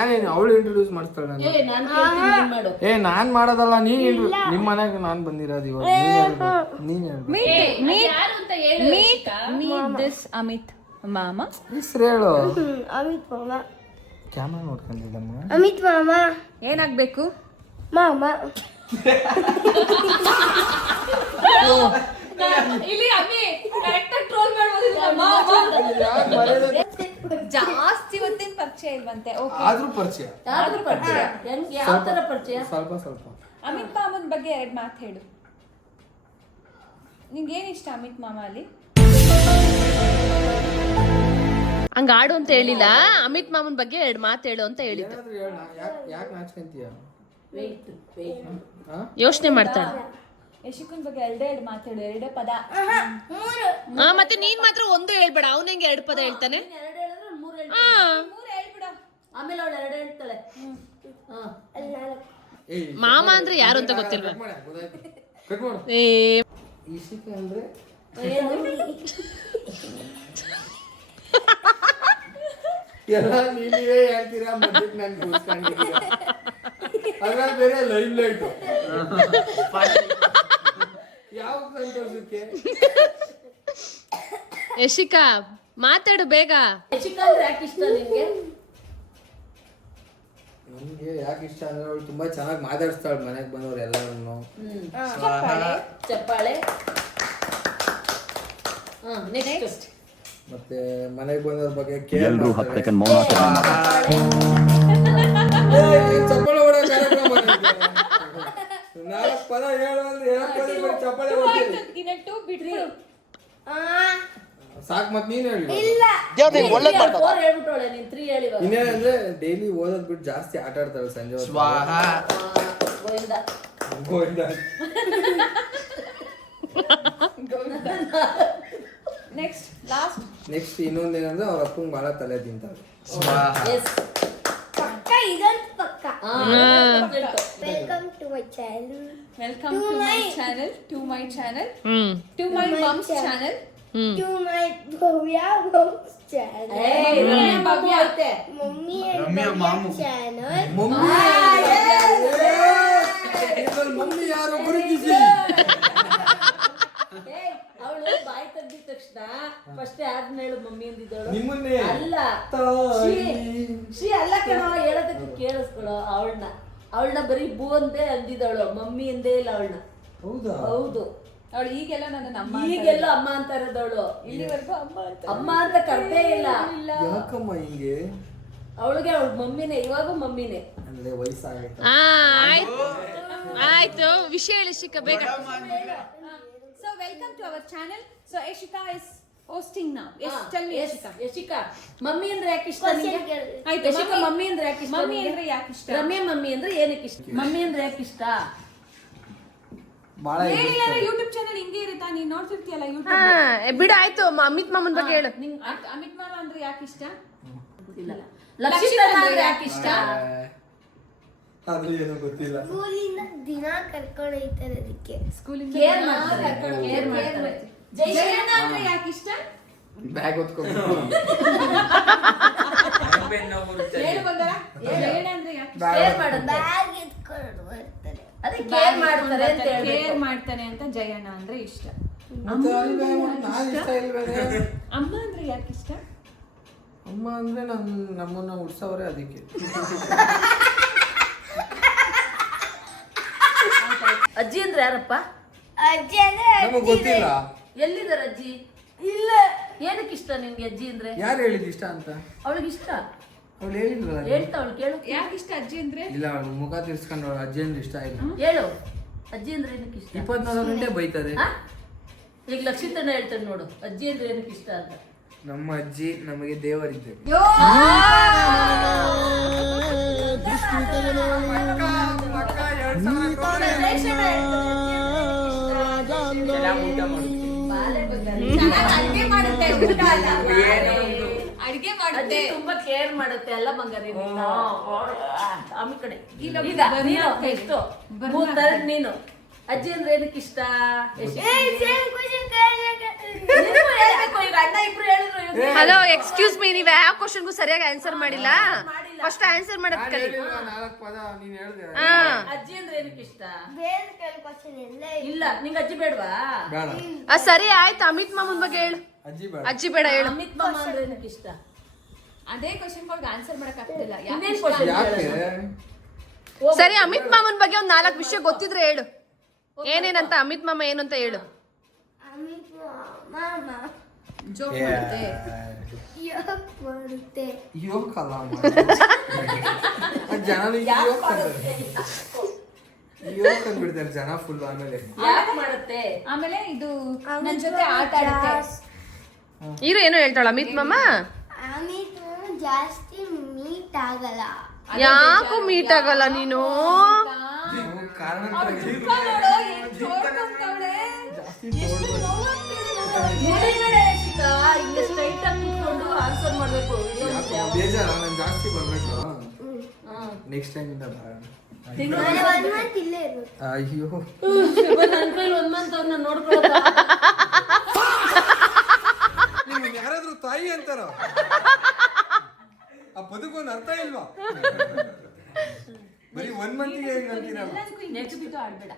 ನಾನೇನು ಅವಳು ಇಂಟ್ರೊಡ್ಯೂಸ್ ಮಾಡಿಸ್ತಾಳೆ ನಾನು. ನಾನ್ ಮಾಡೋದಲ್ಲ, ನೀನ್ ನಿಮ್ ಮನೆಗೆ ನಾನ್ ಬಂದಿರೋದು ಇವಾಗ. ನೀನ್ ದಿಸ್ ಅಮಿತ್ ಮಾಮ. ಹೆಸರು ಹೇಳು. ಅಮಿತ್ ಮಾಮ. ಕ್ಯಾಮ್ರಾ ನೋಡ್ಕೊಂಡಿದ್ದಮ್ಮ. ಅಮಿತ್ ಮಾಮ. ಏನಾಗ್ಬೇಕು? ಮಾಮ. ಇಲ್ಲಿ ಅಮ್ಮಿ ಕರೆಕ್ಟಾಗಿ ಟ್ರೋಲ್ ಮಾಡ್ಬೋದು. ಜಾಸ್ತಿ ಹೊತ್ತಿನ ಪರಿಚಯ ಇಲ್ವಂತೆ. ಆದ್ರೂ ಪರಿಚಯ. ಯಾವ ತರ ಪರಿಚಯ? ಸ್ವಲ್ಪ ಸ್ವಲ್ಪ. ಅಮಿತ್ ಮಾಮನ್ ಬಗ್ಗೆ 2 ಮಾತು ಹೇಳು. ನಿಂಗೆ ಏನ್ ಇಷ್ಟ ಅಮಿತ್ ಮಾಮ ಅಲ್ಲಿ? ಹಂಗ ಆಡು ಅಂತ ಹೇಳಿಲ್ಲ, ಅಮಿತ್ ಮಾಮನ್ ಬಗ್ಗೆ 2 ಮಾತು ಹೇಳು ಅಂತ ಹೇಳಿದ್ದು. ಯಾಕೆ ನಾಚ್ಕೊಂತೀಯ? ಯೋಚನೆ ಮಾಡ್ತಾಳೆ. ಯಶಿಕನ್ ಬಗ್ಗೆ 2 ಮಾತಾಡು, 2 ಪದ. ಮತ್ತೆ ನೀನ್ ಮಾತ್ರ ಒಂದು ಹೇಳ್ಬೇಡ, ಅವನ ಹೆಂಗೆ 2 ಪದ ಹೇಳ್ತಾನೆ. 3 ಹೇಳ್ಬಿಡ. ಆಮೇಲೆ ಅವಳು 2 ಹೇಳ್ತಾಳೆ. ಮಾಮ ಅಂದ್ರೆ ಯಾರು ಅಂತ ಗೊತ್ತಿಲ್ವಾ? ಇಶಿಕಾ ಅಂದ್ರೆ ಎಲ್ಲ ನೀವೇ ಹೇಳ್ತೀರಾ, ಮಧ್ಯಕ್ಕೆ ನಾನು ಕೂತ್ಕೊಂಡಿದ್ದೀರ. ಅದ್ರಲ್ಲಿ ಬೇರೆ ಲೈವ್ ಲೈಟ್ ಯಾವ ಸಂತೋಷಕ್ಕೆ. ಯಶಿಕಾ ಮಾತಾಡು ಬೇಗ. ಯಶಿಕಾ ಅಂದ್ರೆ ಯಾಕೆ ಇಷ್ಟ ನಿನ್ಗೆ? ನನ್ಗೆ ಯಾಕೆ ಇಷ್ಟ ಅಂದ್ರೆ ಅವಳು ತುಂಬಾ ಚೆನ್ನಾಗಿ ಮಾತಾಡ್ಸ್ತಾಳೆ ಮನೆಗೆ ಬಂದವ್ರು ಎಲ್ಲರನ್ನು. ಚಪ್ಪಾಳೆ. ನೆಕ್ಸ್ಟ್ ಮತ್ತೆ ಮನೆಗೆ ಬಂದವ್ರ ಬಗ್ಗೆ ಎಲ್ಲರೂ 10 ಸೆಕೆಂಡ್ ಮೌನ ಚಪ್ಪಾಳೆ ಹೊಡೆಯೋ ಕಾರ್ಯಕ್ರಮ. 4 ಪದ ಹೇಳು ಅಂದ್ರೆ ಚಪ್ಪಾಳೆ ಬಿಡ್ರಿ. ಸಾಕ್. ಮತ್ ನೀನ್ ಹೇಳಿ. ಹೇಳ್ಬಿಟ್ಟೋಳೆ ನೀನ್ 3 ಹೇಳಿವ. ಇನ್ನೇನಂದ್ರೆ ಡೈಲಿ ಓದೋದ್ ಬಿಟ್ಟು ಜಾಸ್ತಿ ಆಟ ಆಡ್ತಾಳೆ ಸಂಜೆ ಹೊತ್ತು. ಗೋವಿಂದ. ನೆಕ್ಸ್ಟ್ ಇನ್ನೊಂದೇನಂದ್ರೆ ಅವ್ರ ಅಪ್ಪಂಗ್ ಬಹಳ ತಲೆ ತಿಂತಾಳೆ. ಪಕ್ಕ ಇದಂತ ಪಕ್ಕ. Welcome to my channel. Welcome to my channel. To my channel. To my moms channel. To my Bhavya moms channel. Bhavya ಐತೆ. Mummy ಮಾಮು channel. ಮಮ್ಮಿ ಯಾರು ಗುರುತಿಸಿ. ಅವಳು ಬಾಯಿ ತೆಗ್ದಿದ ತಕ್ಷಣ ಫಸ್ಟ್ ಯಾರನ್ನ ಹೇಳು ಮಮ್ಮಿ ಅಂದಿದ್ದಳು. ನಿಮ್ಮನ್ನೇ ಅಲ್ಲ ಶ್ರೀ ಅಲ್ಲ ಕಣ, ಹೇಳೋದಕ್ಕೆ ಕೇಳಿಸ್ಕೊಳೋ. ಅವಳನ್ನ ಬರೀ ಬೂ ಅಂದೇ ಅಂದಿದ್ದವಳು, ಮಮ್ಮಿ ಅಂದೇ ಇಲ್ಲ ಅವಳನ್ನ. ಹೌದಾ? ಹೌದು. ಅವಳು ಈಗೆಲ್ಲ ನನ್ನ ಅಮ್ಮ, ಈಗೆಲ್ಲ ಅಮ್ಮ ಅಂತ ಇರೋದವಳು. ಇಲ್ಲಿವರೆಗೂ ಅಮ್ಮ ಅಂತ ಕರ್ದೇ ಇಲ್ಲ. ಯಾಕಮ್ಮ ಹಿಂಗೆ? ಅವಳಿಗೆ ಅವಳು ಮಮ್ಮಿನೇ, ಇವಾಗೂ ಮಮ್ಮಿನೇ. ಅಂದ್ರೆ ವಯಸ್ಸಾಗೈತೆ. ಆಯ್ತು, ವಿಷಯ ಹೇಳಿ ಶಿಖಾ ಬೇಗ. So welcome to our channel. So Yashika is hosting now. Yes, tell me Yashika. Yashika mummy ಅಂದ್ರೆ ಯಾಕೆ ಇಷ್ಟ ನಿಂಗೆ? ಆಯ್ತು, ಯಶಿಕಾ ಮಮ್ಮಿ ಅಂದ್ರೆ ಯಾಕೆ ಇಷ್ಟ? ಮಮ್ಮಿ ಅಂದ್ರೆ ಯಾಕೆ ಇಷ್ಟ? ರಮ್ಯಾ ಮಮ್ಮಿ ಅಂದ್ರೆ ಏನಕ್ಕೆ ಇಷ್ಟ? ಮಮ್ಮಿ ಅಂದ್ರೆ ಯಾಕೆ ಇಷ್ಟ? ಬಹಳ ಹೇಳಿಲ್ಲ, ಯೂಟ್ಯೂಬ್ ಚಾನೆಲ್ ಹಿಂಗೆ ಇರುತ್ತಾ? ನೀನ್ ನೋಡ್ತಿರ್ತೀಯಲ್ಲ ಯೂಟ್ಯೂಬ್. ಬಿಡ ಆಯ್ತು, ಅಮಿತ್ ಮಾಮನ್ ಬಗ್ಗೆ ಹೇಳು. ಅಮಿತ್ ಮಾಮ ಅಂದ್ರೆ ಯಾಕೆ ಇಷ್ಟ? ಇಲ್ಲ. ಲಕ್ಷಿತಾ ಅಂದ್ರೆ ಯಾಕೆ ಇಷ್ಟ? ಅದು ಏನೋ ಗೊತ್ತಿಲ್ಲ. ಸ್ಕೂಲಿಂದ ದಿನ ಕರ್ಕೊಂಡು ಹೋಗ್ತಾರೆ, ಅದಕ್ಕೆ ಸ್ಕೂಲಿಂದ ಕೇರ್ ಮಾಡ್ತಾರೆ. ಜಯಣ್ಣ ಅಂದ್ರೆ ಯಾಕೆ ಇಷ್ಟ? ಬ್ಯಾಗ್ ಹೊತ್ಕೊಂಡು ಹೇಳು ಬಂಗಾರ. ಜಯಣ್ಣ ಅಂದ್ರೆ ಯಾಕೆ ಇಷ್ಟ? ಕೇರ್ ಮಾಡುತ್ತೆ. ಬ್ಯಾಗ್ ಎತ್ಕೊಂಡು ಬರ್ತಾರೆ. ಅದೇ ಕೇರ್ ಮಾಡ್ತಾರೆ ಅಂತ ಕೇರ್ ಹೇಳ್ಬೇಕು. ಮಾಡ್ತಾನೆ ಅಂತ ಜಯಣ್ಣ ಅಂದ್ರೆ ಇಷ್ಟ. ಮತ್ತೆ ನಾನು ಇಷ್ಟ ಇಲ್ವೇನೆ? ಅಮ್ಮ ಅಂದ್ರೆ ಯಾಕೆ ಇಷ್ಟ? ಅಮ್ಮ ಅಂದ್ರೆ ನಮ್ಮನ್ನ ಉಡ್ಸವ್ರೆ, ಅದಕ್ಕೆ. ಅಜ್ಜಿ ಅಂದ್ರೆ ಯಾರಪ್ಪ? ಅಜ್ಜಿ ಅಂದ್ರೆ ನಮಗ್ ಗೊತ್ತಿಲ್ಲ. ಎಲ್ಲಿದ್ದಾರೆ ಅಜ್ಜಿ? ಇಲ್ಲ. ಏನಕ್ಕೆ ಇಷ್ಟ ನಿಮ್ಗೆ ಅಜ್ಜಿ ಅಂದ್ರೆ? ಯಾರು ಹೇಳಿದ್ ಇಷ್ಟ ಅಂತ? ಅವಳಿಗೆ ಇಷ್ಟ. ಅವಳು ಹೇಳಿದ್ರಲ್ಲ. ಹೇಳ್ತಾ ಅವಳು ಕೇಳು. ಯಾಕೆ ಇಷ್ಟ ಅಜ್ಜಿ ಅಂದ್ರೆ? ಇಲ್ಲ, ಅವಳು ಮುಖ ತಿರ್ಸ್ಕೊಂಡು ಅವಳು ಅಜ್ಜಿ ಅಂದ್ರೆ ಇಷ್ಟ ಇಲ್ಲ. ಹೇಳು ಅಜ್ಜಿ ಅಂದ್ರೆ ಏನಕ್ಕೆ ಇಷ್ಟ? 24 ಗಂಟೆ ಬೈತದೆ. ಈಗ ಲಕ್ಷಿತನ ಹೇಳ್ತಾನೆ ನೋಡು, ಅಜ್ಜಿ ಅಂದ್ರೆ ಏನಕ್ಕೆ ಇಷ್ಟ ಅಂತ. ನಮ್ಮ ಅಜ್ಜಿ ನಮಗೆ ದೇವರಿದ್ದೆ. ಅಡಿಗೆ ಮಾಡುತ್ತೆ, ತುಂಬಾ ಕೇರ್ ಮಾಡುತ್ತೆ ಎಲ್ಲ ಬಂಗಾರಿ. ಆಮೇಲೆ ಕಡೆ ನೀನು ಅಜ್ಜಿ ಅಂದ್ರೆ ಏನಕ್ಕೆ ಇಷ್ಟ? ಹಲೋ, ಎಕ್ಸ್ಕ್ಯೂಸ್ ಮೀ, ನೀವು ಯಾವ ಕ್ವಶನ್ಗೂ ಸರಿಯಾಗಿ ಆನ್ಸರ್ ಮಾಡಿಲ್ಲ. ಫಸ್ಟ್ ಆನ್ಸರ್ ಮಾಡೋದ್ ಕಲಿ. ನಾಲ್ಕು ಪದ ನೀನ್ ಹೇಳ್ದೆ. ಅಜ್ಜಿ ಅಂದ್ರೆ ಏನಕ್ಕೆ ಇಷ್ಟ? ಬೇರೆ ಕ್ವಶನ್ ಎಲ್ಲ ಇಲ್ಲ ನಿಂಗೆ ಅಜ್ಜಿ ಬೇಡವಾ? ಬೇಡ. ಸರಿ ಆಯ್ತು, ಅಮಿತ್ ಮಾಮನ್ ಬಗ್ಗೆ ಹೇಳು. ಅಜ್ಜಿ ಬೇಡ. ಅಜ್ಜಿ ಬೇಡ ಹೇಳು. ಅಮಿತ್ ಮಾಮ ಅಂದ್ರೆ ಏನಕ್ಕೆ ಇಷ್ಟ? ಅದೇ ಕ್ವಶನ್ಗಳಿಗೆ ಆನ್ಸರ್ ಮಾಡಕ್ ಆಗ್ತಿಲ್ಲ. ಇನ್ನೇನ್ question ಯಾಕೆ? ಸರಿ, ಅಮಿತ್ ಮಾಮನ್ ಬಗ್ಗೆ ಒಂದ್ 4 ವಿಷಯ ಗೊತ್ತಿದ್ರೆ ಹೇಳು. ಏನೇನಂತ ಅಮಿತ್ ಮಾಮ ಏನು ಅಂತ ಹೇಳು. ಅಮಿತ್ ಮಾಮ ಜೋಕ್ ಮಾಡುತ್ತೆ. ಯೋಗ ಮಾಡುತ್ತೆ. ಯೋಗಲ್ಲ ಜನ ಯೋಗ ಅಂದ್ಬಿಡ್ತಾರೆ ಜನ ಫುಲ್. ಆಮೇಲೆ ಯಾಕೆ ಮಾಡುತ್ತೆ? ಆಮೇಲೆ ಇದು ನನ್ ಜೊತೆ ಆಟ ಆಡುತ್ತೆ. ಇರು ಏನೋ ಹೇಳ್ತಾಳ ಅಮಿತ್ ಮಾಮ. ಅಮಿತ್ ಮಾಮ ಜಾಸ್ತಿ ಮೀಟ್ ಆಗಲ್ಲ. ಯಾಕೋ ಮೀಟ್ ಆಗಲ್ಲ ನೀನು? ಕಾರಣ ಸ್ಟ್ರೈಟ್ ಆಗಿ ನಿಂತ್ಕೊಂಡು ಆನ್ಸರ್ ಮಾಡ್ಬೇಕು. ಬೇಜಾರ ನಾನು ಜಾಸ್ತಿ ಬರ್ಬೇಕು. ನೆಕ್ಸ್ಟ್ ಟೈಮ್ ಇಂದ ಬರೋಣ. ನಾನು 1 ಮಂತ್ ಇಲ್ಲೇ ಇರ್ಬೇಕು. ಅಯ್ಯೋ ನನ್ನ ಕೈಲಿ 1 ಮಂತ್ ಅವ್ರನ್ನ ನೋಡ್ಕೊಳ್ಳೋದು. ನಿಮ್ಗೆ ಯಾರಾದ್ರೂ ತಾಯಿ ಅಂತಾರ? ಆ ಪದಕ್ಕೊಂದು ಅರ್ಥ ಇಲ್ವಾ? ಬರೀ 1 ಮಂತಿಗೆ ಹೆಂಗ್ ಅಂತೀರಲ್ಲ? ನೆಕ್ಸ್ಟ್ ಬಿಟ್ಟು ಆಡ್ಬೇಡ.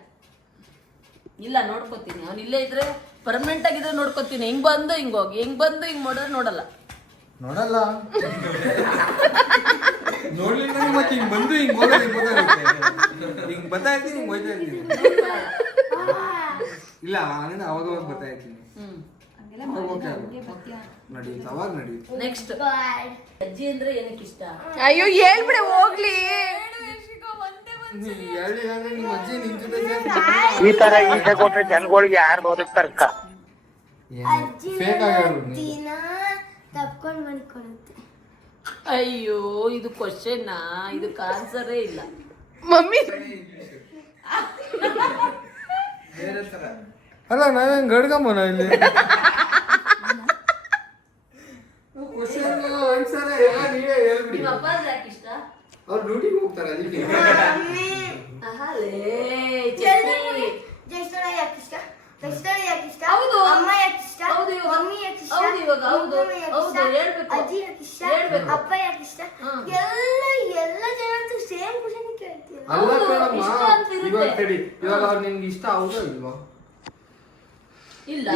ಇಲ್ಲ ನೋಡ್ಕೋತೀನಿ, ಅವ್ನು ಇಲ್ಲೇ ಇದ್ರೆ ಪರ್ಮನೆಂಟ್ ಆಗಿದ್ರೆ ನೋಡ್ಕೋತೀನಿ. ಹಿಂಗ್ ಬಂದು ಹಿಂಗ್ ಹೋಗಿ, ಹಿಂಗ್ ಬಂದು ಹಿಂಗ್ ಮಾಡಿದ್ರೆ ನೋಡಲ್ಲ. ನೋಡಲ್ಲ ನೋಡ್ಲಿಲ್ಲ ಮತ್ತೆ ಹಿಂಗ್ ಬಂದು ಹಿಂಗ್ ಹೋಗೋದು ಹಿಂಗ್ ಗೊತ್ತಾಗುತ್ತೆ. ಹಿಂಗ್ ಬರ್ತಾ ಇರ್ತೀನಿ, ಹಿಂಗ್ ಹೋಯ್ತಾ ಇರ್ತೀನಿ. ಇಲ್ಲ ನಾನು ಅವಾಗ ಬರ್ತಾ ಇರ್ತೀನಿ. ನಡೀತು ಅವಾಗ ನಡೀತು. ನೆಕ್ಸ್ಟ್ ಅಜ್ಜಿ ಅಂದ್ರೆ ಏನಕ್ಕೆ ಇಷ್ಟ? ಅಯ್ಯೋ ಹೇಳ್ಬಿಡೆ ಹೋಗ್ಲಿ. ಹೇಳಿಲ್ಲ ಅಂದ್ರೆ ನಿಮ್ಮ ಅಜ್ಜಿ ನಿನ್ ಜೊತೆ ಈ ತರ ಈಸೆ ಕೊಟ್ರೆ ಜನಗಳಿಗೆ ಯಾರು ಬದುಕ್ತಾರಕ್ಕ? ಫೇಕ್ ಆಗಿ ಹೇಳು. ದಿನ ತಪ್ಕೊಂಡ್ ಮಾಡ್ಕೊಳುತ್ತೆ. ಅಯ್ಯೋ ಇದು ಕ್ವಶನ್, ಇದಕ್ಕೆ ಆನ್ಸರೇ ಇಲ್ಲ. ಮಮ್ಮಿ ಅಲ್ಲ ನಾನು ಗಡ್ಗಮ್ಮನ ಇಲ್ಲಿ ನಿಮ್ಮ ಅಪ್ಪ ಅಂದ್ರೆ ಯಾಕೆ ಇಷ್ಟ? ಅವ್ರು ಡ್ಯೂಟಿಗೆ ಹೋಗ್ತಾರೆ ಅದಕ್ಕೆ. ಜೈಸ್ವರ ಯಾಕೆ ಇಷ್ಟ? ದಕ್ಷಿಣ ಯಾಕೆ ಇಷ್ಟ? ಹೌದು. ಅಮ್ಮ ಯಾಕೆ ಇಷ್ಟ? ಹೌದು ಇವಾಗ. ಮಮ್ಮಿ ಯಾಕೆ ಇಷ್ಟ? ಹೌದು ಇವಾಗ. ಹೌದು. ಅಮ್ಮ ಯಾಕೆ ಹೌದು, ಇಷ್ಟ? ಹೇಳ್ಬೇಕು. ಅಜ್ಜಿ ಯಾಕೆ ಇಷ್ಟ? ಹೇಳ್ಬೇಕು. ಅಪ್ಪ ಯಾಕೆ ಇಷ್ಟ? ಎಲ್ಲ ಜನ ಸೇಮ್ ಕ್ವಶನ್ ಕೇಳ್ತೀರ. ಅಲ್ಲ ಹೌದು, ಕಣಮ್ಮ, ಇಷ್ಟ ಅಂತ ಇರುತ್ತೆ. ಇವಾಗ ತಡಿ, ಇವಾಗ ಅವ್ರು ನಿಮ್ಗೆ ಇಷ್ಟ ಹೌದಾ ಇಲ್ವಾ? ಇಲ್ಲ.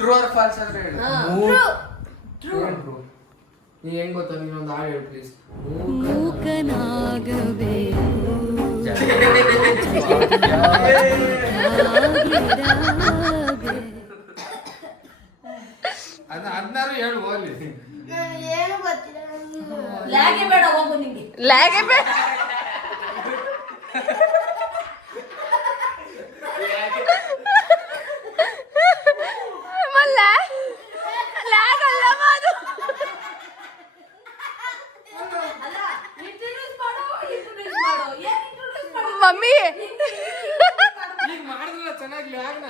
ಟ್ರೂ ಆರ್ ಫಾಲ್ಸ್ ಅಂದ್ರೆ ಹೇಳು. True. ಟ್ರೂ. ನೀ ಹೆಂಗ್ ಗೊತ್ತಾ? ನೀನೊಂದು ಹಾಡು ಹೇಳು ಪ್ಲೀಸ್. ಅದನ್ನಾರು ಹೇಳು ಹೋಗ್ಲಿ. ನನಗೆ ಏನು ಗೊತ್ತಿಲ್ಲ. ಲ್ಯಾಗೆ ಬೇಡ, ಹೋಗು ನಿಂಗೆ. ಲ್ಯಾಗೆ ಬೇಡ. ಮಮ್ಮಿ ಈಗ ಮಾಡಿದ್ರಲ್ಲ ಚೆನ್ನಾಗಿ ಲ್ಯಾಗ್ನ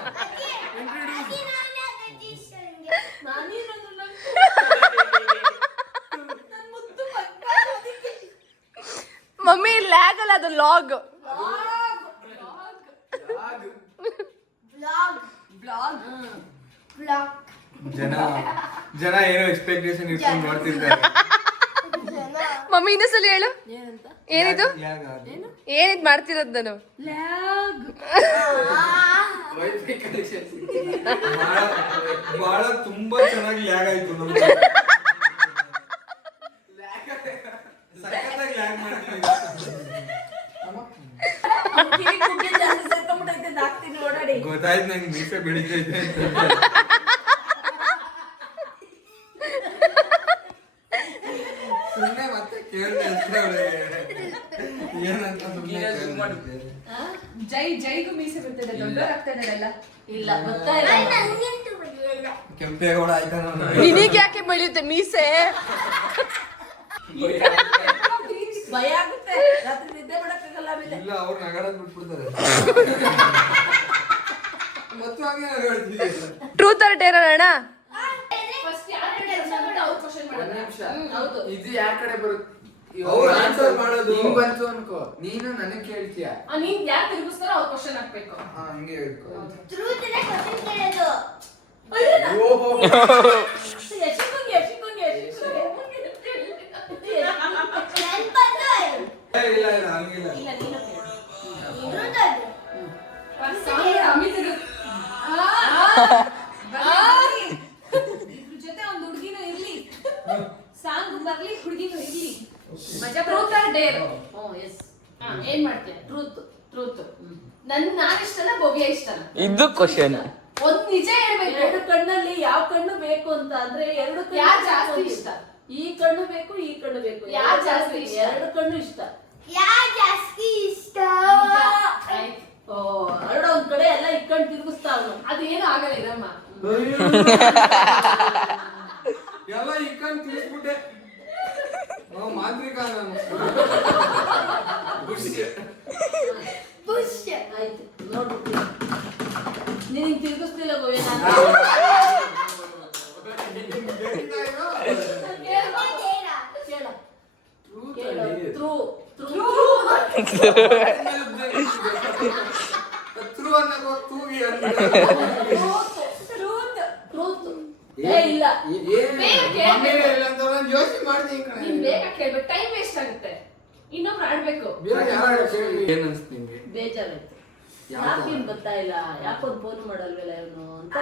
ಮಮ್ಮಿ ಲ್ಯಾಗ್ ಅಲ್ಲ, ಅದು ಲಾಗ್. ಜನ ಏನೋ ಎಕ್ಸ್ಪೆಕ್ಟೇಷನ್ ಇಟ್ಕೊಂಡು ಮಾಡ್ತಿರ್ತಾರೆ. ಮಮ್ಮಿ ಇನ್ನೊಂದ್ಸಲ ಹೇಳು. ಏನಂತ? ಏನಿದು? ಏನಿದ್ ಮಾಡ್ತಿರೋದು ನಾನು? ವೈಫೈ ಕನೆಕ್ಷನ್ ಬಹಳ ತುಂಬಾ ಚೆನ್ನಾಗಿ ಲ್ಯಾಗ್ ಆಯ್ತು ನಮ್ಗೆ. ಸಖತ್ತಾಗಿ ಲ್ಯಾಗ್ ಮಾಡ್ತೀವಿ. ಗೊತ್ತಾಯ್ತು ನಂಗೆ ಮೀಸೆ ಬೆಳಿತೈತೆ ಅಂತ. ಸುಮ್ಮನೆ ಮತ್ತೆ ಕೇಳ್ದೆ ಏನಂತ ಸುಮ್ಮನೆ ಜೈಗೂ ಮೀಸೆ ಬರ್ತದೆ, ದೊಡ್ಡವರಾಗ್ತಾ ಇದ್ದಾರಲ್ಲ. ಇಲ್ಲ ಗೊತ್ತಾ ಇಲ್ಲ. ಕೆಂಪೇಗೌಡ ಆಯ್ತಾ? ನಿನಗೆ ಯಾಕೆ ಬೆಳೆಯುತ್ತೆ ಮೀಸೆ? ಭಯ ಆಗುತ್ತೆ, ರಾತ್ರಿ ನಿದ್ದೆ ಮಾಡಕ್ಕಾಗಲ್ಲ. ಆಮೇಲೆ ಇಲ್ಲ ಅವ್ರು ನಗಾಡೋದ್ ಬಿಟ್ಬಿಡ್ತಾರೆ. ಮತ್ತು ಹಾಗೆ ನಗಾಡ್ತೀವಿ. ಟ್ರೂತ್ ಆರ್ ಡೇರ್ ಅಣ್ಣ? ಹೌದು. ಇದು ಯಾವ ಕಡೆ ಬರುತ್ತೆ? ಅವ್ರು ಆನ್ಸರ್ ಮಾಡೋದು ಹಿಂಗ್ ಬಂತು ಅನ್ಕೋ, ನೀನು ನನಗ್ ಕೇಳ್ತೀಯ. ನೀನ್ ಯಾರು ತಿರುಗಿಸ್ತಾರೋ ಅವ್ರ ಕ್ವಶನ್ ಹಾಕ್ಬೇಕು. ಹಂಗೆ ಹೇಳ್ಕೊ. ಯಶಿಕುಂಗೆ ಡೇರ್? ಎಸ್ ಏನ್ ಮಾಡ್ತೀಯ? Truth truth. ನಾನ್ ಇಷ್ಟನಾ ಭವ್ಯ ಇಷ್ಟನಾ? ಇದು ಕ್ವಶನ್. ಒಂದ್ ನಿಜ ಹೇಳ್ಬೇಕು. ಎರಡು ಕಣ್ಣಲ್ಲಿ ಯಾವ ಕಣ್ಣು ಬೇಕು ಅಂತ ಅಂದ್ರೆ ಎರಡು ಕಣ್ಣು ಯಾವ್ದ್ ಜಾಸ್ತಿ ಇಷ್ಟ? ಈ ಕಣ್ಣು ಬೇಕು, ಈ ಕಣ್ಣು ಬೇಕು. ಯಾವ್ದ್ ಜಾಸ್ತಿ ಇಷ್ಟ? ಎರಡು ಕಣ್ಣು ಇಷ್ಟ. ಯಾರು ಜಾಸ್ತಿ ಇಷ್ಟ? ಆಯ್ತು. ಎರಡು ಒಂದ್ ಕಡೆ ಎಲ್ಲ ಇಕ್ಕಂಡು ತಿರುಗಿಸ್ತಾ ಅವನು. ಅದೇನು ಆಗಲ್ಲ ಇರಮ್ಮ. ಎಲ್ಲ ಇಕ್ಕಂಡ್ ತಿಳಿಸ್ಬಿಟ್ಟೆ. ಮಾಂತ್ರಿಕ ನಾನು. ಪುಷ್. ಆಯ್ತು ನೋಡ್ಬಿಟ್ಟು ನೀನ್ ತಿರುಗಿಸ್ತಿಲ್ಲ ಗೋವೆ ನಾನು. ಇಲ್ಲ ಯೋಚನೆ ಮಾಡ್ತೀನಿ. ನೀನ್ ಬೇಗ ಕೇಳ್ಬೇಕು, ಟೈಮ್ ವೇಸ್ಟ್ ಆಗುತ್ತೆ. ಇನ್ನೊಬ್ರು ಆಡ್ಬೇಕು. ಏನ್ ಅನ್ಸ್ತು ನಿಮ್ಗೆ? ಬೇಜಾರಾಯ್ತು. ಯಾಕೇನ್ ಗೊತ್ತಾ ಇಲ್ಲ, ಯಾಕೊಂದ್ ಫೋನ್ ಮಾಡಲ್ವಲ್ಲ ಇವನು ಅಂತ.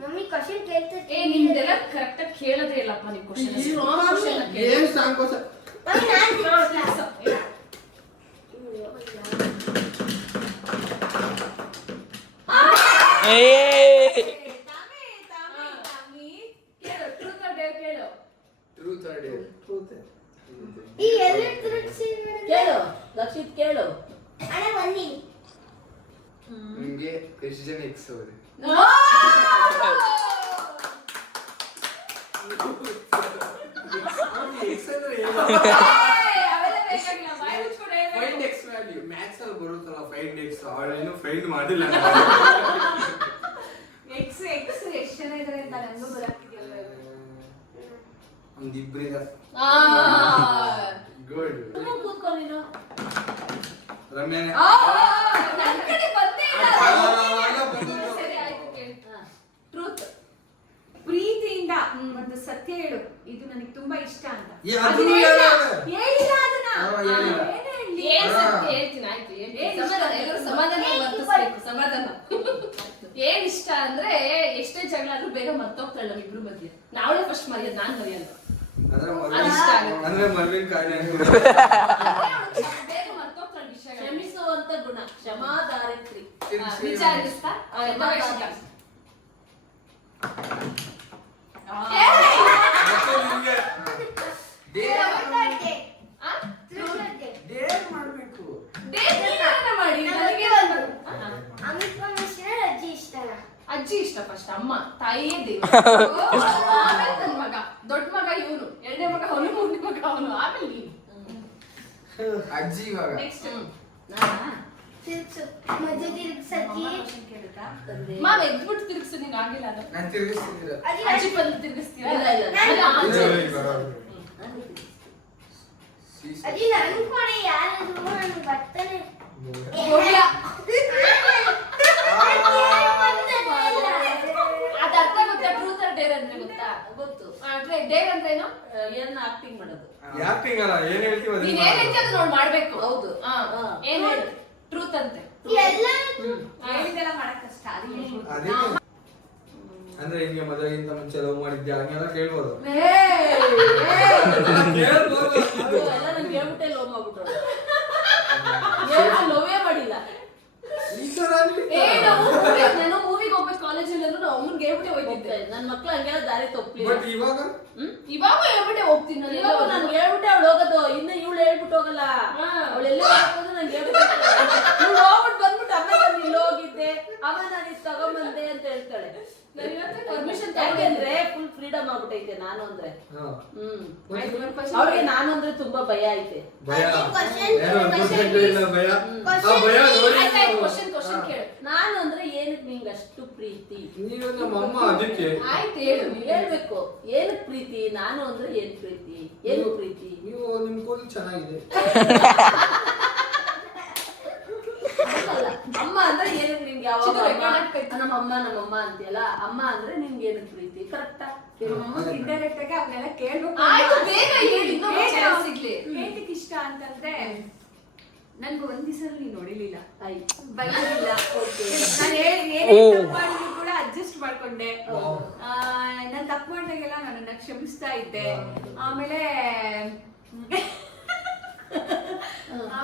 ಮಮ್ಮಿ ಕ್ವಶನ್ ಕೇಳ್ತಿರ್ತೀನಿ. ನಿಮ್ದೆಲ್ಲ ಕರೆಕ್ಟ್ ಆಗಿ ಕೇಳೋದೇ ಇಲ್ಲಪ್ಪ ನೀವು ಕ್ವಶನ್. ಏನ್ ಸಾಂಕೋಸ? ಮಮ್ಮಿ ನಾನು ಈ ಎಲ್ಲ ತಿರುಗಿಸಿ ಕೇಳು ರಕ್ಷಿತ್ ಕೇಳು. ಅಣ್ಣ ಬನ್ನಿ. ನಿಮ್ಗೆ ಎಷ್ಟು ಜನ ಎಕ್ಸ್ ಅವ್ರೆ? ಫೈಂಡ್ ಎಕ್ಸ್ ವ್ಯಾಲ್ಯೂ ಮ್ಯಾಥ್ಸ್ ಅಲ್ಲಿ ಬರುತ್ತಲ್ಲ, ಫೈಂಡ್ ಎಕ್ಸ್. ಅವಳೇನು ಫೈಂಡ್ ಮಾಡಿಲ್ಲ. ಎಕ್ಸ್ ಎಷ್ಟು ಜನ ಇದಾರೆ ಅಂತ ನನಗೂ ಬರಾಕ್ತಿಲ್ಲ. ಒಂದಿಬ್ರಿದ ಗುಡ್. ಕೂತ್ಕೊ ನೀನು. ರಮ್ಯಾ ನನ್ ಕಡೆ ಬಂದೇ ಇಲ್ಲ. ಸರಿ ಆಯ್ತು ಕೇಳಿ. ಟ್ರೂತ್. ಪ್ರೀತಿಯಿಂದ ಒಂದು ಸತ್ಯ ಹೇಳು, ಇದು ನನಗೆ ತುಂಬಾ ಇಷ್ಟ ಅಂತ. ಅದನ್ನ ಹೇಳಿಲ್ಲ ಅದನ್ನ. ಹೇಳಿಲ್ಲ. ಏನ್ ಸತ್ಯ ಹೇಳ್ತೀನಿ, ಆಯ್ತು ಹೇಳ್ತೀನಿ. ಸಮಾಧಾನ, ಎಲ್ಲರೂ ಸಮಾಧಾನ ವರ್ತಿಸ್ಬೇಕು. ಸಮಾಧಾನ. ಏನ್ ಇಷ್ಟ ಅಂದ್ರೆ ಎಷ್ಟೇ ಜಗಳ ಆದ್ರೂ ಬೇಗ ಮರ್ತೋಗ್ತಾಳೆ ನಮ್ಮಿಬ್ರು ಮಧ್ಯೆ. ನಾವಳೆ ಫಸ್ಟ್ ಮರ್ಯಾದ, ನಾನ್ ಮರ್ಯಾದ. ಅಂದ್ರೆ ಮರ್ವಿನ್ ಕಾರ್ಯ ಬೇಗ ಮರ್ತೋಗ್ತಾಳೆ ವಿಷಯ. ಕ್ಷಮಿಸುವಂತ ಗುಣ, ಕ್ಷಮಾಧಾರಿತ್ರಿ. ನಿಜ ಅನಿಸ್ತಾ? ಅಜ್ಜಿ ಇಷ್ಟ ಫಸ್ಟ್, ಅಮ್ಮ ತಾಯಿಯೇ ದೇವ. ಆಮೇಲೆ ನನ್ ಮಗ, ದೊಡ್ಡ ಮಗ ಇವನು, ಎರಡನೇ ಮಗ ಅವನು, ಮೂರನೇ ಮಗ ಅವನು, ಆಮೇಲೆ ನೀನು. ಅಜ್ಜಿ ಇವಾಗ ನೆಕ್ಸ್ಟ್ ಮಧ್ಯ ತಿರುಗಿಸಕ್ಕೆ ಮಾವ ಎದ್ಬಿಟ್ಟು ತಿರುಗಿಸು, ನೀನ್ ಆಗಿಲ್ಲ ಅದು. ನಾನು ತಿರುಗಿಸ್ತಿದ್ದೀರ. ಅಜ್ಜಿ ಬಂದು ತಿರುಗಿಸ್ತೀರಾ? ಇಲ್ಲ, ಇಲ್ಲ. ಅದಿ ನನ್ ಕೊಡಿ ಯಾರು ನಾನು ಬರ್ತಾನೆ. ಅದ ಅರ್ಥ ಗೊತ್ತಾ? ಟ್ರೂತ್ ಆರ್ ಡೇರ್ ಅಂದ್ರೆ ಗೊತ್ತಾ? ಗೊತ್ತು. ಡೇರ್ ಅಂದ್ರೆ ಏನು? ಏನ್ ಆಕ್ಟಿಂಗ್ ಮಾಡೋದು. ಯಾಕ್ಟಿಂಗ್ ಅಲ್ಲ, ಏನ್ ಹೇಳ್ತೀವಿ ನೀನ್ ಏನ್ ಹೇಳ್ತೀಯ ಅದು ನೋಡ್ ಮಾಡ್ಬೇಕು. ಹೌದು. ಏನ್ ಹೇಳು? ಟ್ರೂತ್ ಅಂತೆ. ಎಲ್ಲ ಹೇಳಿದೆಲ್ಲ ಮಾಡಕ್ ಕಷ್ಟ. ಅದೇ ಅಂದ್ರೆ ಹಿಂಗೆ ಮದುವೆಗಿಂತ ಮುಂಚೆ ಲವ್ ಮಾಡಿದ್ದೆ ಹಂಗೆಲ್ಲ ಕೇಳ್ಬೋದು. ಕೇಳ್ಬೋದು. ಎಲ್ಲ ನಂಗೆ ಹೇಳ್ಬಿಟ್ಟೆ ಲವ್ ಮಾಡ್ಬಿಟ್ರು. ಲವ್ವೇ ಮಾಡಿಲ್ಲ. ನಾನು ಮೂವಿಗೆ ಹೋಗ್ಬೇಕು ಕಾಲೇಜಲ್ಲಿ ಅಂದ್ರೆ ನಾವು ಅಮ್ಮನ್ಗೆ ಹೇಳ್ಬಿಟ್ಟೆ ಹೋಗ್ತಿದ್ದೆ. ನನ್ ಮಕ್ಳು ಹಂಗೆಲ್ಲ ದಾರಿ ತಪ್ಪಲಿಲ್ಲ. ಬಟ್ ಇವಾಗ ಇವಾಗ ಹೇಳ್ಬಿಟ್ಟೆ ಹೋಗ್ತೀನಿ ನಾನು. ಇವಾಗ ನಾನು ಹೇಳ್ಬಿಟ್ಟೆ ಅವಳು ಹೋಗೋದು. ಇನ್ನು ಇವಳು ಹೇಳ್ಬಿಟ್ಟು ಹೋಗಲ್ಲ. ಅವಳೆಲ್ಲ ಹೋಗೋದು ನಂಗೆ ಹೇಳ್ಬಿಟ್ಟು ಇವಳು ಹೋಗ್ಬಿಟ್ಟು ಬಂದ್ಬಿಟ್ಟು ಅಮ್ಮ ನಾನು ಇಲ್ಲಿ ಹೋಗಿದ್ದೆ, ಅಮ್ಮ ನಾನು ಇದು ತಗೊಂಬಂದೆ ಅಂತ ಹೇಳ್ತಾಳೆ. ಪರ್ಮಿಷನ್ ಯಾಕೆಂದ್ರೆ ಫುಲ್ ಫ್ರೀಡಮ್ ಆಗ್ಬಿಟ್ಟೈತೆ ನಾನು ಅಂದ್ರೆ. ಹಾ. ಅವ್ರಿಗೆ ನಾನು ಅಂದ್ರೆ ತುಂಬಾ ಭಯ ಐತೆ. ಭಯ ಅದೇ question ಏನೋ ಗೊತ್ತಿಲ್ಲ, ಇಲ್ಲ ಭಯ. ಆ ಭಯ ನೋಡಿ ಕ್ವಶನ್ ಕೇಳು. ನಾನು ಅಂದ್ರೆ ಏನಕ್ಕೆ ನಿಂಗೆ ಅಷ್ಟು ಪ್ರೀತಿ? ನೀವು ನಮ್ಮ ಅಮ್ಮ ಅದಕ್ಕೆ ಆಯ್ತು ಹೇಳು. ನೀವ್ ಹೇಳ್ಬೇಕು ಏನಕ್ ಪ್ರೀತಿ, ನಾನು ಅಂದ್ರೆ ಏನ್ ಪ್ರೀತಿ, ಏನು ಪ್ರೀತಿ? ನೀವು ನಿಮ್ ಕೂದಲು ಚೆನ್ನಾಗಿದೆ. ಅಮ್ಮ ಅಂದ್ರೆ ಏನಕ್ಕೆ ನಿಂಗೆ ಯಾವಾಗ ನಮ್ಮಮ್ಮ ಅಂತೀಯಲ್ಲ, ಅಮ್ಮ ಅಂದ್ರೆ ನಿನ್ಗೆ ಏನಕ್ ಪ್ರೀತಿ? ಕರೆಕ್ಟಾ? ಇಂಡೈರೆಕ್ಟ್ ಆಗಿ ಅವನ್ನೆಲ್ಲ ಕೇಳ್ಬೇಕು. ಆಯ್ತು ಬೇಗ ಹೇಳಿ, ಇನ್ನೊಂದು ಚಾನ್ಸ್ ಸಿಗ್ಲಿ. ಹೇಳ್ಲಿಕ್ಕೆ ಇಷ್ಟ ಅಂತಂದ್ರೆ ನನ್ಗೆ ಒಂದ್ ದಿವಸ ನೀನ್ ನೋಡಿಲಿಲ್ಲ, ಆಯ್ತು. ಬೈಲಿಲ್ಲ. ನಾನು ಏನೇ ತಪ್ಪು ಮಾಡಿದ್ರು ಕೂಡ ಅಡ್ಜಸ್ಟ್ ಮಾಡ್ಕೊಂಡೆ. ನಾನು ತಪ್ಪು ಮಾಡಿದಾಗೆಲ್ಲ ನನ್ನನ್ನ ಕ್ಷಮಿಸ್ತಾ ಇದ್ದೆ. ಆಮೇಲೆ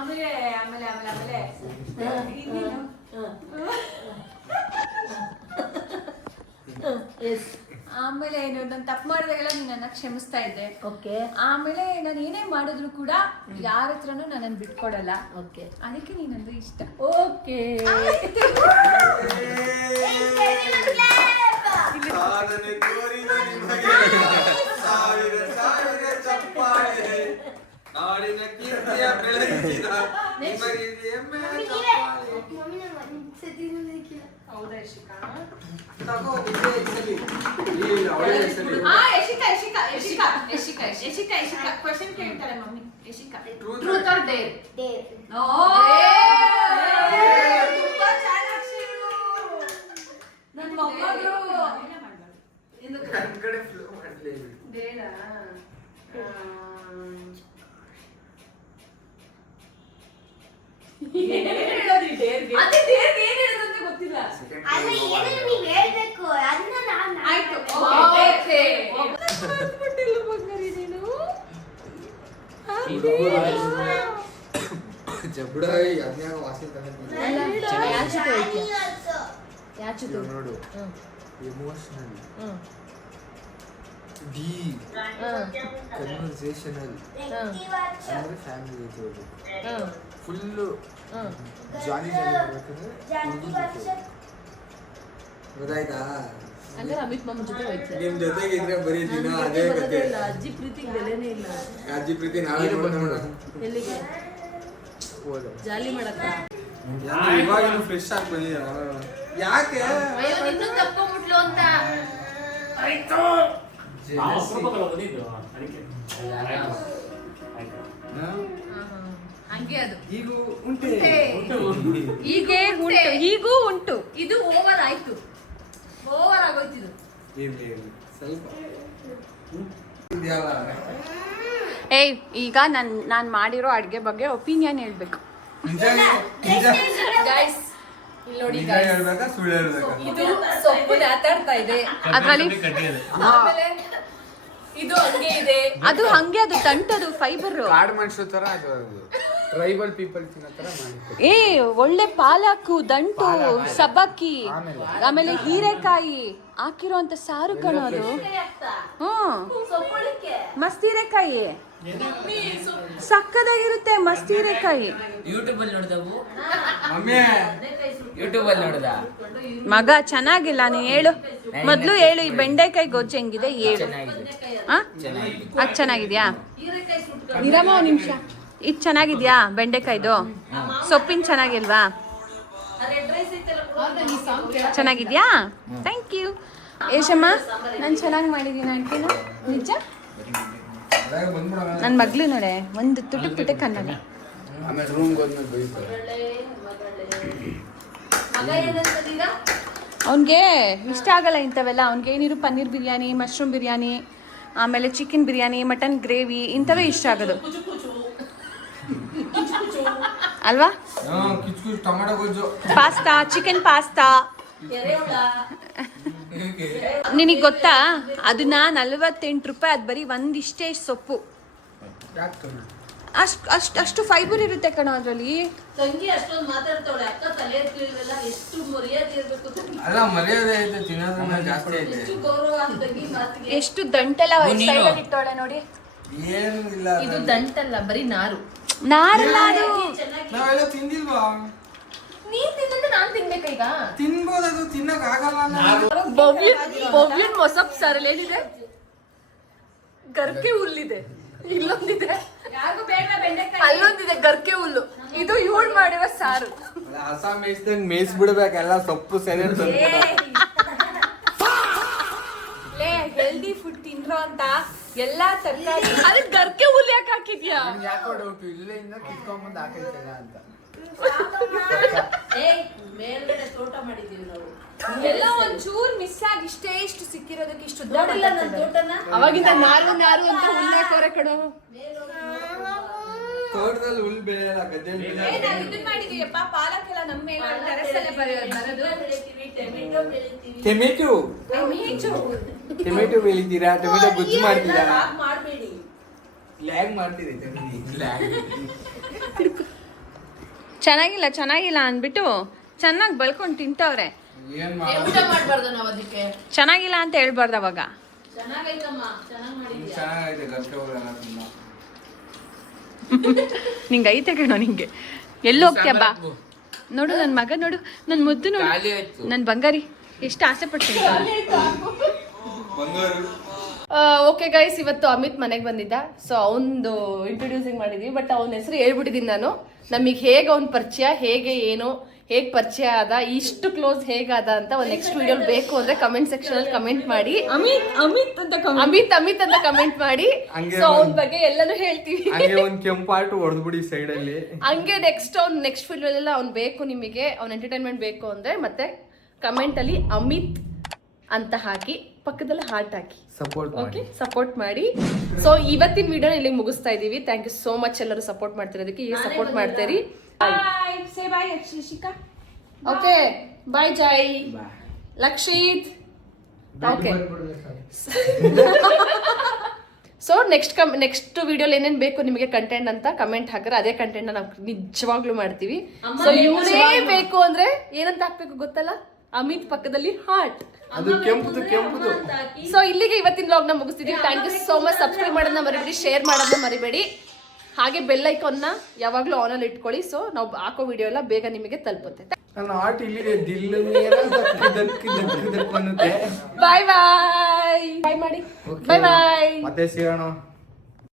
ಆಮೇಲೆ ಆಮೇಲೆ ಆಮೇಲೆ ಆಮೇಲೆ ಇನ್ನೇನು? ಆಮೇಲೆ ಏನು ನಾನು ತಪ್ಪು ಮಾಡಿದಾಗೆಲ್ಲ ನೀನು ನನ್ನ ಕ್ಷಮಿಸ್ತಾ ಇದ್ದೆ. ಓಕೆ ಆಮೇಲೆ ನಾನು ಏನೇ ಮಾಡಿದ್ರು ಕೂಡ ಯಾರ ಹತ್ರನೂ ನನ್ನನ್ನು ಬಿಟ್ಕೊಡಲ್ಲ. ಓಕೆ ಅದಕ್ಕೆ ನೀನಂದ್ರೆ ಇಷ್ಟ. ಓಕೆ ಸಾಧನೆ ತೋರಿದ ನಿಮಗೆ ಸಾವಿರ ಸಾವಿರ ಚಪ್ಪಾಳೆ ನಾಡಿನ ಕೀರ್ತಿಯ ಬೆಳಗಿಸಿದ ನಿಮಗೆ ಹೆಮ್ಮೆಯ ಚಪ್ಪಾಳೆ. ಹೌದಾ ಯಶಿಕಾ? ತಗೋ, ಇದೇ ಹೆಸರಿ. ಈ ಅವಳೇ ಹೆಸರಿ. ಯಶಿಕಾ ಯಶಿಕಾ ಯಶಿಕಾ ಯಶಿಕಾ ಯಶಿಕಾ ಯಶಿಕಾ ಕ್ವೆಶ್ಚನ್ ಕೇಳ್ತಾರೆ mummy. Yashika truth or dare? ತುಂಬಾ ಚಾಲಾಕ್ಷಿ ಇವ್ಳು. ನನ್ನ ಮೊಮ್ಮಗಳು. ನನ್ ಕಡೆ ಫ್ಲೋ ಮಾಡ್ಲೇ ಇಲ್ಲ. ಡೇರಾ? ಅದೇ ಡೇರ್ಗೆ ಏನ್ ಹೇಳೋದು ಅಂತ ಗೊತ್ತಿಲ್ಲ. Second ಅಲ್ಲ time ಏನಾದ್ರು ನೀವ್ ಹೇಳ್ಬೇಕು ಅದನ್ನ ನಾನು ಆಯ್ತು. ಓಕೆ ಜಬಡ ಅದ್ನ್ಯಾಗ ವಾಸಿ ತಗೊಂಡಿದ್ದೆ. ಯಾಚಿತು ನೋಡು ಎಮೋಷನಲ್ ಡಿ ಕನ್ವರ್ಸೇಷನಲ್ ಅಂದ್ರೆ ಫ್ಯಾಮಿಲಿ ಜೊತೆ ಫುಲ್ಲು ಜಾಲಿ ಗೊತ್ತಾಯ್ತಾ? ಅಂದ್ರೆ ಅಮಿತ್ ಮಾಮ ಜೊತೆ ಹೋಯ್ತು. ನಿಮ್ ಜೊತೆಗಿದ್ರೆ ಬರೀ ದಿನ ಅದೇ ಕತೆ. ಇಲ್ಲ ಅಜ್ಜಿ ಪ್ರೀತಿಗೆ ಬೆಲೆನೇ ಇಲ್ಲ. ಅಜ್ಜಿ ಪ್ರೀತಿ ನಾಳೆ ನೋಡೋಣ. ಎಲ್ಲಿಗೆ ಜಾಲಿ ಮಾಡಕ್ಕ? ಇವಾಗಿನ ಫ್ರೆಶ್ ಆಗಿ ಬಂದಿದೆ. ಯಾಕೆ ಅಯ್ಯೋ ಇನ್ನೂ ತಪ್ಕೊಂಡ್ಬಿಟ್ಲು ಅಂತ. ಹಂಗೆ ಅದು ಈಗೂ ಉಂಟೆ ಹೀಗೆ ಉಂಟು, ಹೀಗೂ ಉಂಟು. ಇದು ಓವರ್ ಆಯ್ತು, ಓವರ್ ಆಗೋಯ್ತಿದು. ಇರ್ಲಿ ಸ್ವಲ್ಪ ಇದೆಯಲ್ಲ. ಏಯ್ ಈಗ ನಾನು ಮಾಡಿರೋ ಅಡುಗೆ ಬಗ್ಗೆ ಒಪಿನಿಯನ್ ಹೇಳ್ಬೇಕು. ನಿಜ ಗೈಸ್ ಇಲ್ಲಿ ನೋಡಿ ನಿಜ ಹೇಳ್ಬೇಕಾ ಸುಳ್ಳು ಹೇಳ್ಬೇಕಾ? ಇದು ಸೊಪ್ಪು ದಾತಾಡ್ತಾ ಇದೆ, ಅದ್ರಲ್ಲಿ ಆಮೇಲೆ ಇದು ಹಂಗೆ ಇದೆ. ಅದು ಹಂಗೆ, ಅದು ತಂಟದು ಫೈಬರ್. ಕಾಡು ಮನುಷ್ಯರ ತರ ಅದು ಟ್ರೈಬಲ್ ಪೀಪಲ್ ತಿನ್ನೋ ತರ ಮಾಡಿ. ಏ ಒಳ್ಳೆ ಪಾಲಕ್ಕು, ದಂಟು, ಸಬ್ಬಕ್ಕಿ, ಆಮೇಲೆ ಹೀರೆಕಾಯಿ ಹಾಕಿರೋಂತ ಸಾರು ಕಣೋ ಅದು. ಮಸ್ತ್ ಹೀರೆಕಾಯಿ ಸಕ್ಕದಾಗಿರುತ್ತೆ. ಮಸ್ತ್ ಹೀರೆಕಾಯಿ ಯೂಟ್ಯೂಬ್ ಅಲ್ಲಿ ನೋಡಿದವು. ಮಮ್ಮಿ ಯೂಟ್ಯೂಬ್ ಅಲ್ಲಿ ನೋಡಿದ ಮಗ ಚೆನ್ನಾಗಿಲ್ಲ. ನೀ ಹೇಳು ಮೊದ್ಲು ಹೇಳು, ಈ ಬೆಂಡೆಕಾಯಿ ಗೊಜ್ಜು ಹೆಂಗಿದೆ ಹೇಳು. ಅದು ಚೆನ್ನಾಗಿದ್ಯಾ? ಇರಮ್ಮ ಒಂದ್ ನಿಮಿಷ. ಇದು ಚೆನ್ನಾಗಿದ್ಯಾ ಬೆಂಡೆಕಾಯ್ದು? ಸೊಪ್ಪಿನ ಚೆನ್ನಾಗಿಲ್ವಾ? ಚೆನ್ನಾಗಿದ್ಯಾ? ಥ್ಯಾಂಕ್ ಯು ಏಷಮ್ಮ. ನಾನು ಚೆನ್ನಾಗಿ ಮಾಡಿದ್ದೀನಿ ಆಂಟಿನ. ನಿಜ ನನ್ನ ಮಗಳು ನೋಡೆ ಒಂದು ತುಟಿ ಕನ್ನಡ. ಆಮೇಲೆ ರೂಮ್ಗೆ ಹೋದ್ಮೇಲೆ ಬೈತಾರೆ. ಅವನಿಗೆ ಇಷ್ಟ ಆಗಲ್ಲ ಇಂಥವೆಲ್ಲ. ಅವ್ನಿಗೆ ಏನಿರು ಪನ್ನೀರ್ ಬಿರಿಯಾನಿ, ಮಶ್ರೂಮ್ ಬಿರಿಯಾನಿ, ಆಮೇಲೆ ಚಿಕನ್ ಬಿರಿಯಾನಿ, ಮಟನ್ ಗ್ರೇವಿ ಇಂಥವೇ ಇಷ್ಟ ಆಗೋದು ಅಲ್ವಾ? ಕಿಚ್ಚು ಟೊಮಾಟೊ ಗೊಜ್ಜು, ಪಾಸ್ತಾ, ಚಿಕನ್ ಪಾಸ್ತಾ. ನಿನಗೆ ಗೊತ್ತಾ ಅದನ್ನ 48 ರೂಪಾಯಿ. ಅದು ಬರೀ ಒಂದಿಷ್ಟೇ ಸೊಪ್ಪು. ಅಷ್ಟು ಫೈಬರ್ ಇರುತ್ತೆ ಕಣೋ ಅದರಲ್ಲಿ. ತಂಗಿ ಅಷ್ಟೊಂದು ಮಾತಾಡ್ತಾವಳೆ. ಅಕ್ಕ ತಲೆ ಎತ್ತಿಲ್ವಲ್ಲ, ಎಷ್ಟು ಮರ್ಯಾದೆ ಇರ್ಬೇಕು ತಂಗಿ. ಅಲ್ಲ ಮರ್ಯಾದೆ ಐತೆ, ತಿನ್ನೋದ್ರ ಜಾಸ್ತಿ ಐತೆ. ಎಷ್ಟು ಗೌರವ ಆ ತಂಗಿ ಮಾತಿಗೆ. ಎಷ್ಟು ದಂಟೆಲ್ಲ ಸೈಡಲ್ಲಿ ಇಟ್ಟವಳೆ ನೋಡಿ. ಏನು ಇಲ್ಲ ಇದು ದಂಟಲ್ಲ, ಬರೀ ನಾರು. ನಾರಲ್ಲ ಅದು. ನಾವೆಲ್ಲ ತಿಂದಿಲ್ವಾ? ನೀನ್ ತಿನ್ನಂದ್ರೆ ನಾನ್ ತಿನ್ಬೇಕಾ ಈಗ? ತಿನ್ಬೋದು, ಅದು ತಿನ್ನಕ್ ಆಗಲ್ಲ. ಬೊಬ್ಲಿನ್ ಮೊಸಪ್ ಸಾರಲ್ಲಿ ಏನಿದೆ? ಗರ್ಕೆ ಹುಲ್ಲಿದೆ, ಇಲ್ಲೊಂದಿದೆ, ಅಲ್ಲೊಂದಿದೆ ಗರ್ಕೆ ಹುಲ್ಲು. ಇದು ಇವಳು ಮಾಡಿರೋ ಸಾರು. ಅಸ್ಸಾಂ ಮೇಯ್ಸ್ದಂಗ್ ಮೇಯ್ಸ್ ಬಿಡ್ಬೇಕೆಲ್ಲ ಸೊಪ್ಪು ಸರಿ ಹೆಲ್ದಿ ಫುಡ್ ತಿನ್ರೋ ಅಂತ ಎಲ್ಲಾ ತರಕಾರಿ. ಅಲ್ಲಿ ಗರ್ಕೆ ಹುಲ್ಲು ಯಾಕೆ ಹಾಕಿದ್ಯಾ? ಯಾಕೋ ಡೌಟ್ ಇಲ್ಲಿಂದ ಕಿತ್ಕೊಂಡ್ಬಂದು ಹಾಕೈತಲ್ಲ ಅಂತ. ಮೇಲ್ಗಡೆ ತೋಟ ಮಾಡಿದೀವಿ ನಾವು. ಎಲ್ಲ ಒಂಚೂರ್ ಮಿಸ್ ಆಗಿ ಇಷ್ಟು ಸಿಕ್ಕಿರೋದಕ್ಕೆ ಇಷ್ಟು ನೋಡಿಲ್ಲ ನನ್ನ ತೋಟನ. ಅವಾಗಿಂದ ನಾರು ಅಂತ ಹುಲ್ಲಾಕೋರೆ ಕಣೋ. ತೋಟದಲ್ಲಿ ಹುಲ್ ಬೆಳೆಯಲ್ಲ, ಗದ್ದೆಯಲ್ಲಿ ಬೆಳೆಯಲ್ಲ. ನಾವು ಇದನ್ನ ಮಾಡಿದೀಯಪ್ಪ, ಪಾಲಕ್ಕೆಲ್ಲ ನಮ್ಮ ಮೇಲೆ ಟೆರೆಸಲ್ಲೇ ಬರೋದು. ಬೆಳಿತೀವಿ, ಟೊಮೆಟೊ ಬೆಳಿತೀವಿ. ಟೊಮೆಟೊ ಬೆಳಿತೀರಾ? ಟೊಮೆಟೊ ಗೊಜ್ಜು ಮಾಡ್ತೀರಾ? ಮಾಡಬೇಡಿ. ಲ್ಯಾಗ್ ಮಾಡ್ತೀರಿ ಚೆನ್ನಾಗಿಲ್ಲ ಅಂದ್ಬಿಟ್ಟು ಚೆನ್ನಾಗಿ ಬಳ್ಕೊಂಡು ತಿಂತವ್ರೆ. ಏನ್ ಊಟ ಮಾಡ್ಬಾರ್ದು ನಾವು ಅದಕ್ಕೆ. ಚೆನ್ನಾಗಿಲ್ಲ ಅಂತ ಹೇಳ್ಬಾರ್ದು ಅವಾಗ. ಚೆನ್ನಾಗೈತಮ್ಮ, ಚೆನ್ನಾಗ್ ಮಾಡಿದ್ಯಾ. ಚೆನ್ನಾಗೈತೆ ಗರ್ಕೆ ಹೋಗಲ್ಲ ತುಂಬಾ. ನಿಂಗೆ ಐತೆ ಕಣೋ ನಿಂಗೆ. ಎಲ್ಲಿ ಹೋಗ್ತೀಯ ಬಾ. ನೋಡು ನನ್ನ ಮಗ, ನೋಡು ನನ್ನ ಮುದ್ದು, ನೋಡು ನನ್ನ ಬಂಗಾರಿ ಎಷ್ಟು ಆಸೆ ಪಡ್ತೀನಿ. ಓಕೆ ಗೈಸ್, ಇವತ್ತು ಅಮಿತ್ ಮನೆಗೆ ಬಂದಿದ್ದ. ಸೊ ಅವನದು ಇಂಟ್ರೊಡ್ಯೂಸಿಂಗ್ ಮಾಡಿದ್ವಿ, ಬಟ್ ಅವನ ಹೆಸರು ಹೇಳ್ಬಿಟ್ಟಿದ್ದೀನಿ ನಾನು. ನಮಗೆ ಹೇಗೆ ಅವ್ನ ಪರಿಚಯ, ಹೇಗೆ ಏನು, ಹೇಗೆ ಪರಿಚಯ ಆದ, ಇಷ್ಟು ಕ್ಲೋಸ್ ಹೇಗಾದ ಅಂತ ಒಂದು ನೆಕ್ಸ್ಟ್ ವಿಡಿಯೋ ಬೇಕು ಅಂದ್ರೆ ಕಮೆಂಟ್ ಸೆಕ್ಷನ್ ಅಲ್ಲಿ ಕಮೆಂಟ್ ಮಾಡಿ. ಅಮಿತ್ ಅಂತ ಕಮೆಂಟ್ ಮಾಡಿ. ಸೊ ಅವನ ಬಗ್ಗೆ ಎಲ್ಲಾನು ಹೇಳ್ತೀವಿ. ಹಂಗೆ ಒಂದ್ ಕೆಂಪಾಟು ಹೊಡೆದ್ಬಿಡಿ ಸೈಡ್ ಅಲ್ಲಿ. ಹಂಗೆ ನೆಕ್ಸ್ಟ್ ವಿಡಿಯೋ ಎಲ್ಲ ಅವ್ನು ಬೇಕು ನಿಮಗೆ, ಅವ್ನ ಎಂಟರ್ಟೈನ್ಮೆಂಟ್ ಬೇಕು ಅಂದ್ರೆ ಮತ್ತೆ ಕಮೆಂಟ್ ಅಲ್ಲಿ ಅಮಿತ್ ಅಂತ ಹಾಕಿ, ಪಕ್ಕದಲ್ಲಿ ಹಾರ್ಟ್ ಹಾಕಿ ಸಪೋರ್ಟ್ ಮಾಡಿ. ಸೊ ಇವತ್ತಿನ ವಿಡಿಯೋ ಇಲ್ಲಿ ಮುಗಿಸ್ತಾ ಇದೀವಿ. ಥ್ಯಾಂಕ್ ಯು ಸೋ ಮಚ್ ಎಲ್ಲರೂ ಸಪೋರ್ಟ್ ಮಾಡ್ತಿರೋದಕ್ಕೆ. ಈಗ ಸಪೋರ್ಟ್ ಮಾಡ್ತೀರಿ. ಓಕೆ ಬಾಯ್ ಜೈ ಲಕ್ಷಿತ್. ಓಕೆ ಸೊ ನೆಕ್ಸ್ಟ್ ವಿಡಿಯೋಲಿ ಏನೇನ್ ಬೇಕು ನಿಮಗೆ ಕಂಟೆಂಟ್ ಅಂತ ಕಮೆಂಟ್ ಹಾಕಿದ್ರೆ ಅದೇ ಕಂಟೆಂಟ್ ನಾವು ನಿಜವಾಗ್ಲೂ ಮಾಡ್ತೀವಿ. ಸೊ ಇವನೇ ಬೇಕು ಅಂದ್ರೆ ಏನಂತ ಹಾಕ್ಬೇಕು ಗೊತ್ತಲ್ಲ, ಅಮಿತ್ ಪಕ್ಕದಲ್ಲಿ ಹಾರ್ಟ್. ಅದು ಕೆಂಪುದು. ಸೊ ಇಲ್ಲಿಗೆ ಇವತ್ತಿನ ವ್ಲಾಗ್ ನ ಮುಗಿಸ್ತಿದೀವಿ. Thank you so much. Subscribe ಮಾಡೋದನ್ನ ಮರಿಬೇಡಿ, ಶೇರ್ ಮಾಡೋದನ್ನ ಮರಿಬೇಡಿ, ಹಾಗೆ ಬೆಲ್ ಐಕಾನ್ನ ಯಾವಾಗ್ಲೂ ಆನ್ ಅಲ್ಲಿ ಇಟ್ಕೊಳ್ಳಿ. ಸೊ ನಾವು ಹಾಕೋ ವಿಡಿಯೋ ಎಲ್ಲ ಬೇಗ ನಿಮಗೆ ತಲುಪುತ್ತೆ. ನನ್ನ ಹಾರ್ಟ್ ಇಲ್ಲಿದೆ, ದಿಲ್ ಅನ್ನುತ್ತೆ. ಬಾಯ್ ಬಾಯ್ ಮಾಡಿ. ಬಾಯ್ ಬಾಯ್. ಮತ್ತೆ ಸಿಗೋಣ.